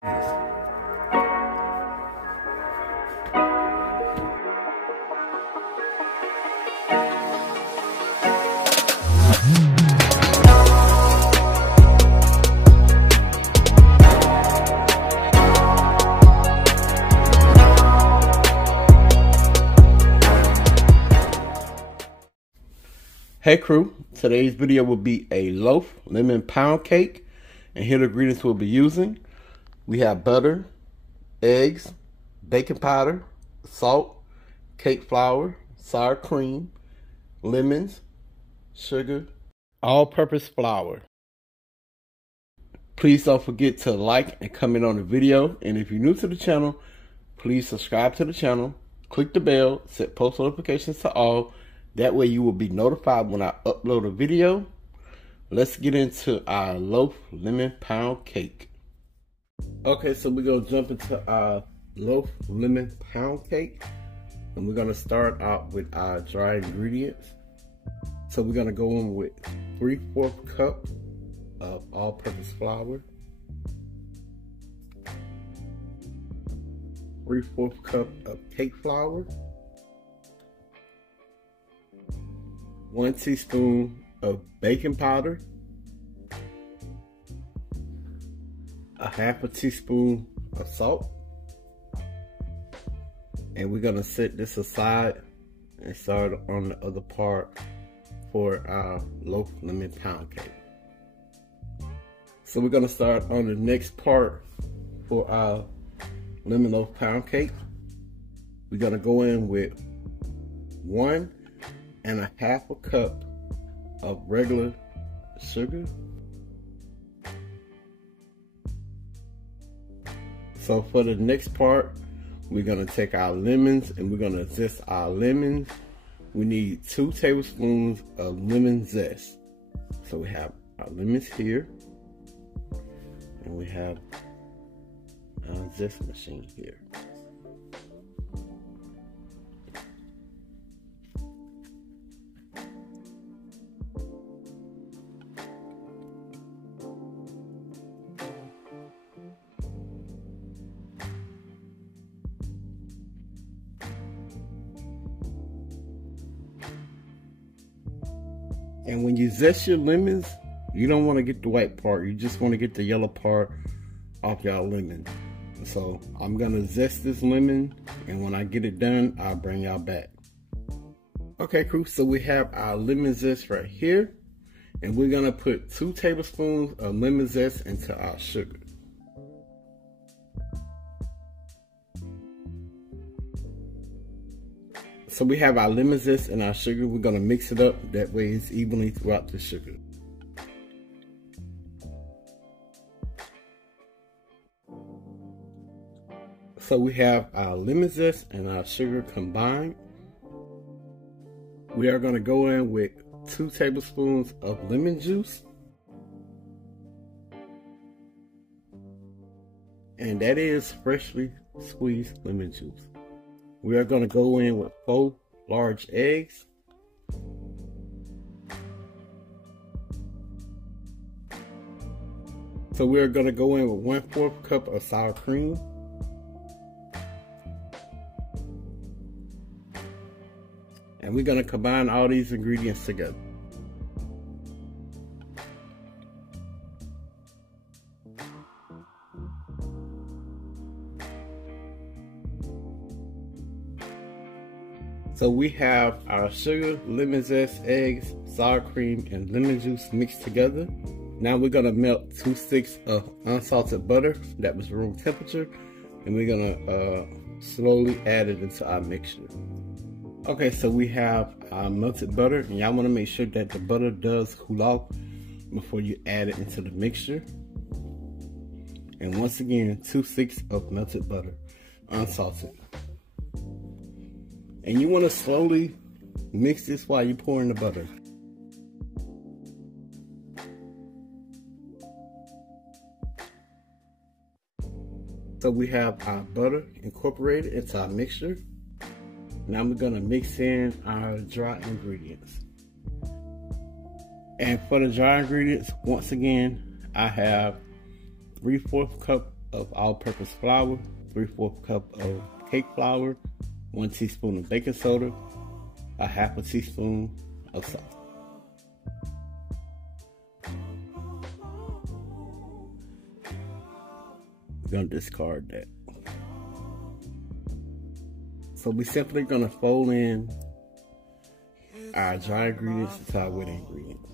Hey crew, today's video will be a loaf lemon pound cake, and here the ingredients we'll be using. We have butter, eggs, baking powder, salt, cake flour, sour cream, lemons, sugar, all-purpose flour. Please don't forget to like and comment on the video, and if you're new to the channel, please subscribe to the channel, click the bell, set post notifications to all. That way you will be notified when I upload a video. Let's get into our loaf lemon pound cake. Okay, so we're going to jump into our loaf lemon pound cake. And we're going to start out with our dry ingredients. So we're going to go in with 3/4 cup of all-purpose flour. 3/4 cup of cake flour. 1 teaspoon of baking powder, 1/2 teaspoon of salt, and we're gonna set this aside and start on the other part for our loaf lemon pound cake. So we're gonna start on the next part for our lemon loaf pound cake. We're gonna go in with 1.5 cup of regular sugar. So for the next part, we're gonna take our lemons and we're gonna zest our lemons. We need 2 tablespoons of lemon zest. So we have our lemons here, and we have our zest machine here. And when you zest your lemons, you don't want to get the white part. You just want to get the yellow part off your lemon. So I'm going to zest this lemon, and when I get it done, I'll bring y'all back. Okay, crew, so we have our lemon zest right here. And we're going to put 2 tablespoons of lemon zest into our sugar. So we have our lemon zest and our sugar. We're gonna mix it up. That way it's evenly throughout the sugar. So we have our lemon zest and our sugar combined. We are gonna go in with 2 tablespoons of lemon juice. And that is freshly squeezed lemon juice. We are going to go in with 4 large eggs. So we are going to go in with 1/4 cup of sour cream. And we're going to combine all these ingredients together. So we have our sugar, lemon zest, eggs, sour cream, and lemon juice mixed together. Now we're gonna melt 2 sticks of unsalted butter that was room temperature, and we're gonna slowly add it into our mixture. Okay, so we have our melted butter, and y'all wanna make sure that the butter does cool off before you add it into the mixture. And once again, 2 sticks of melted butter, unsalted. And you want to slowly mix this while you're pouring the butter. So we have our butter incorporated into our mixture. Now we're going to mix in our dry ingredients. And for the dry ingredients, once again, I have 3/4 cup of all-purpose flour, 3/4 cup of cake flour, 1 teaspoon of baking soda, a 1/2 teaspoon of salt. We're gonna discard that. So we're simply gonna fold in our dry ingredients into our wet ingredients.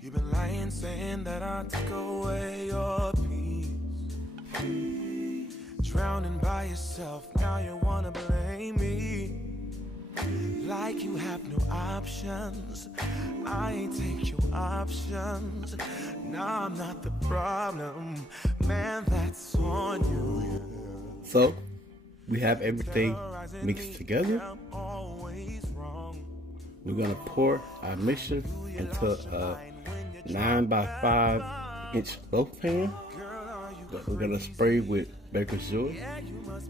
You've been lying, saying that I took away your peace. Drowning by yourself, now you wanna blame me. Like you have no options. I ain't take your options. Now I'm not the problem, man, that's on you. So we have everything mixed together. We're gonna pour our mixture into a 9 by 5 inch loaf pan that we're gonna spray with baker's joy.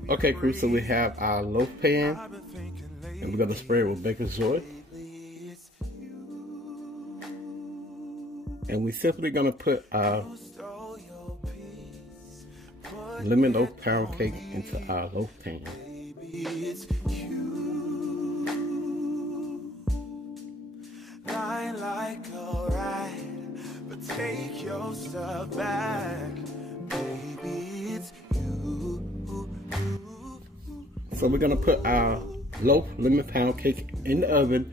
Okay, crew, so we have our loaf pan and we're gonna spray it with baker's joy. And we're simply gonna put our lemon loaf pound cake into our loaf pan. Take your stuff back, baby, it's you. So we're gonna put our loaf lemon pound cake in the oven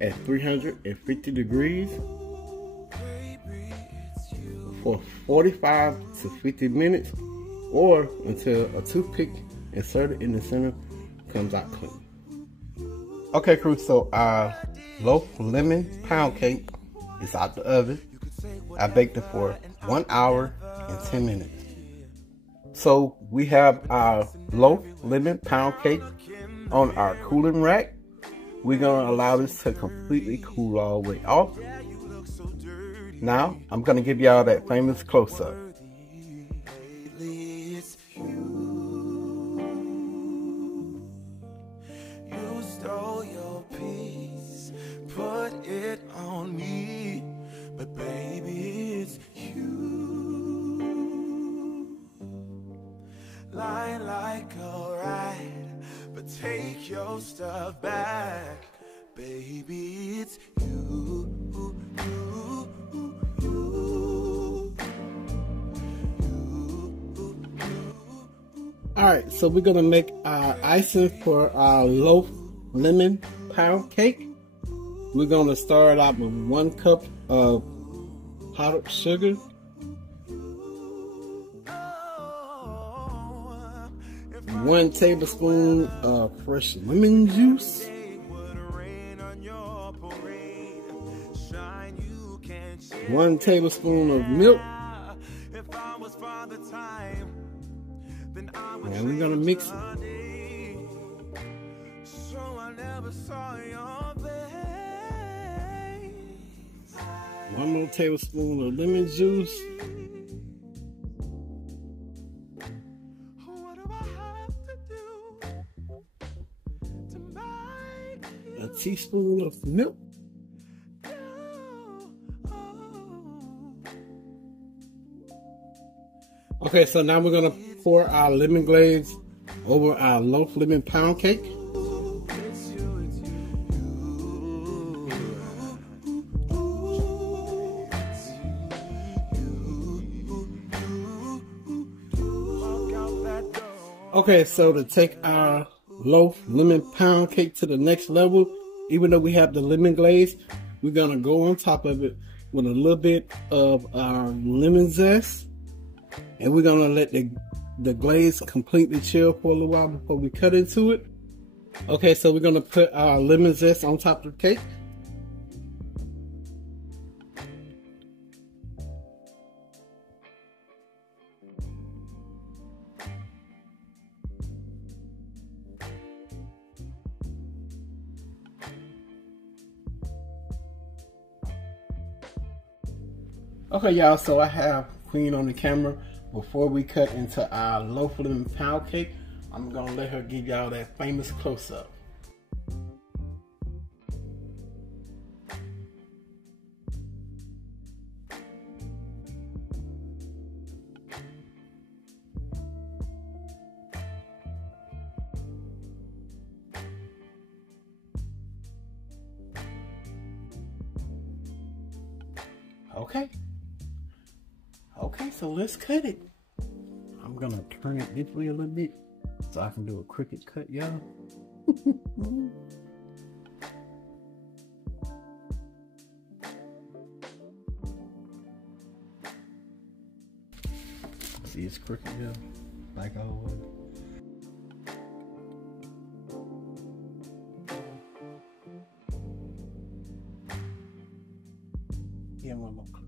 at 350 degrees for 45 to 50 minutes, or until a toothpick inserted in the center comes out clean. Okay, crew, so our loaf lemon pound cake is out the oven. I baked it for 1 hour and 10 minutes. So we have our loaf lemon pound cake on our cooling rack. We're gonna allow this to completely cool all the way off. Now I'm gonna give y'all that famous close-up. You stole your piece, put it on me. But baby, it's you. Lying like a ride, but take your stuff back. Baby, it's you. Alright, so we're gonna make our icing for our loaf lemon pound cake. We're gonna start out with 1 cup of powdered sugar, 1 tablespoon of fresh lemon juice, 1 tablespoon of milk, and we're gonna mix it. One more tablespoon of lemon juice. A teaspoon of milk. Okay, so now we're gonna pour our lemon glaze over our loaf lemon pound cake. Okay, so to take our loaf lemon pound cake to the next level, even though we have the lemon glaze, we're gonna go on top of it with a little bit of our lemon zest, and we're gonna let the glaze completely chill for a little while before we cut into it. Okay, so we're gonna put our lemon zest on top of the cake. Okay, y'all, so I have Queen on the camera. Before we cut into our loaf lemon pound cake, I'm gonna let her give y'all that famous close-up. Okay. Okay, so let's cut it. I'm gonna turn it this way a little bit so I can do a crooked cut, y'all. See, it's crooked, y'all, like always. Yeah, one more closer.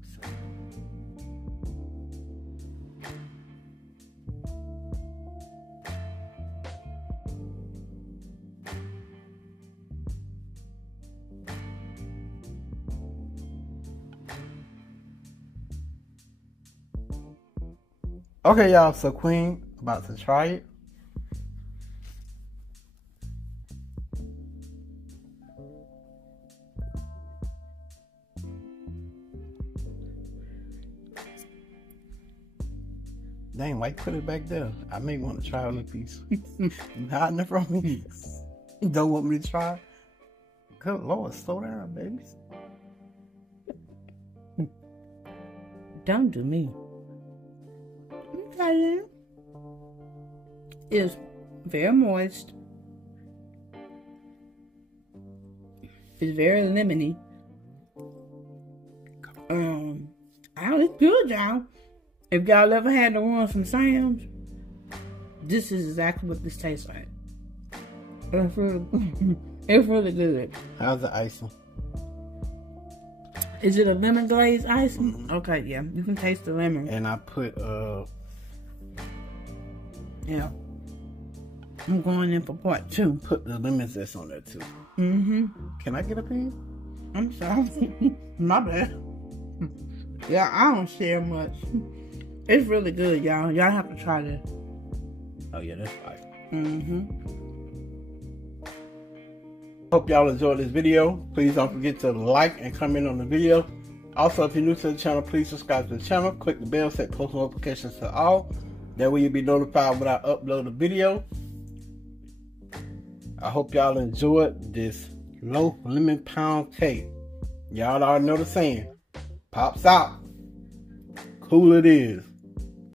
Okay, y'all, so Queen about to try it. Dang, why you put it back there? I may want to try on a piece. You hiding it from me? You don't want me to try? Good Lord, slow down, babies. Don't do me. Okay. It's very moist. It's very lemony. It's good, y'all. If y'all ever had the one from Sam's, this is exactly what this tastes like. It's really good. How's the icing? Is it a lemon glaze icing? Mm-hmm. Okay, yeah. You can taste the lemon. And I put, yeah. I'm going in for part 2. Put the lemon zest on there too. Mm-hmm. Can I get a piece? I'm sorry. My bad. Yeah, I don't share much. It's really good, y'all. Y'all have to try this. Oh yeah, that's fine. Mm-hmm. Hope y'all enjoyed this video. Please don't forget to like and comment on the video. Also, if you're new to the channel, please subscribe to the channel. Click the bell, set post notifications to all. That way you'll be notified when I upload a video. I hope y'all enjoyed this loaf lemon pound cake. Y'all already know the saying. Pops out. Cool it is.